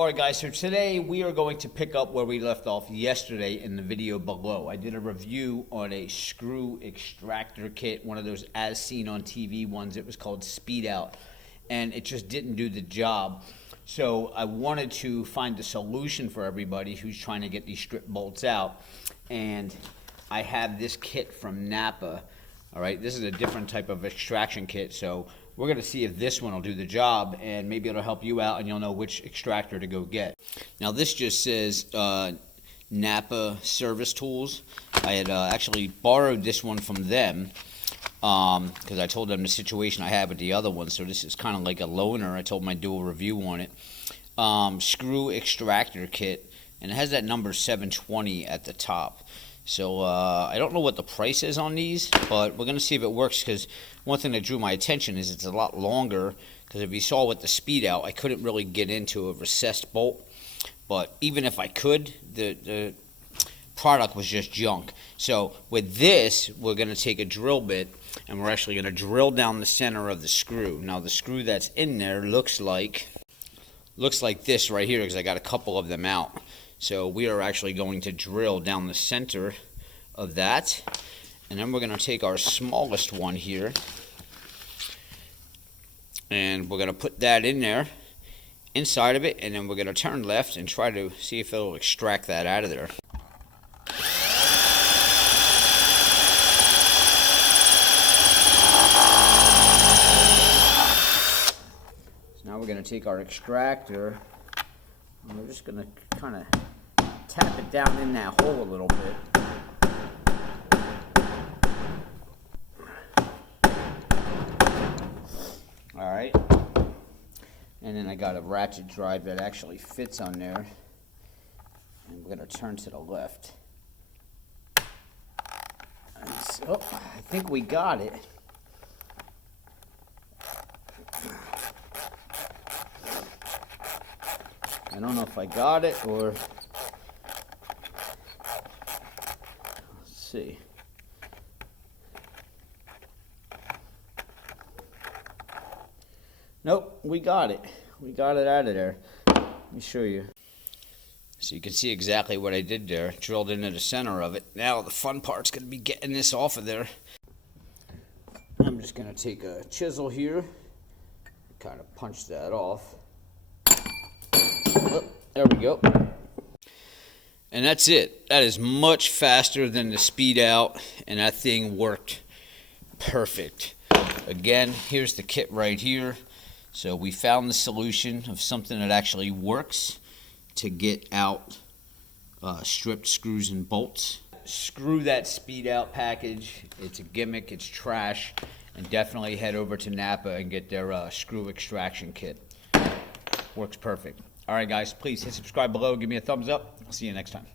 Alright guys, so today we are going to pick up where we left off yesterday in the video below. I did a review on a screw extractor kit, one of those as seen on TV ones. It was called Speed Out, and it just didn't do the job. So I wanted to find a solution for everybody who's trying to get these strip bolts out, and I have this kit from Napa. Alright, this is a different type of extraction kit, so we're going to see if this one will do the job, and maybe it'll help you out and you'll know which extractor to go get. Now this just says Napa Service Tools. I had actually borrowed this one from them because I told them the situation I had with the other one, so this is kind of like a loaner. I told them I'd do a review on it. Screw extractor kit, and it has that number 720 at the top. So I don't know what the price is on these, but we're going to see if it works, because one thing that drew my attention is it's a lot longer, because if you saw with the Speed Out, I couldn't really get into a recessed bolt. But even if I could, the product was just junk. So with this, we're going to take a drill bit, and we're actually going to drill down the center of the screw. Now the screw that's in there looks like this right here, because I got a couple of them out. So we are actually going to drill down the center of that, and then we're going to take our smallest one here, and we're going to put that in there, inside of it, and then we're going to turn left and try to see if it'll extract that out of there. So now we're going to take our extractor, and we're just going to kind of tap it down in that hole a little bit. Alright. And then I got a ratchet drive that actually fits on there. And we're going to turn to the left. And so, I think we got it. I don't know if I got it or... see. Nope, we got it. We got it out of there. Let me show you. So you can see exactly what I did there. Drilled into the center of it. Now the fun part's going to be getting this off of there. I'm just going to take a chisel here, kind of punch that off. Oh, there we go. And that's it. That is much faster than the Speed Out, and that thing worked perfect. Again, here's the kit right here. So we found the solution of something that actually works to get out stripped screws and bolts. Screw that Speed Out package. It's a gimmick, it's trash, and definitely head over to Napa and get their screw extraction kit. Works perfect. Alright guys, please hit subscribe below, give me a thumbs up. I'll see you next time.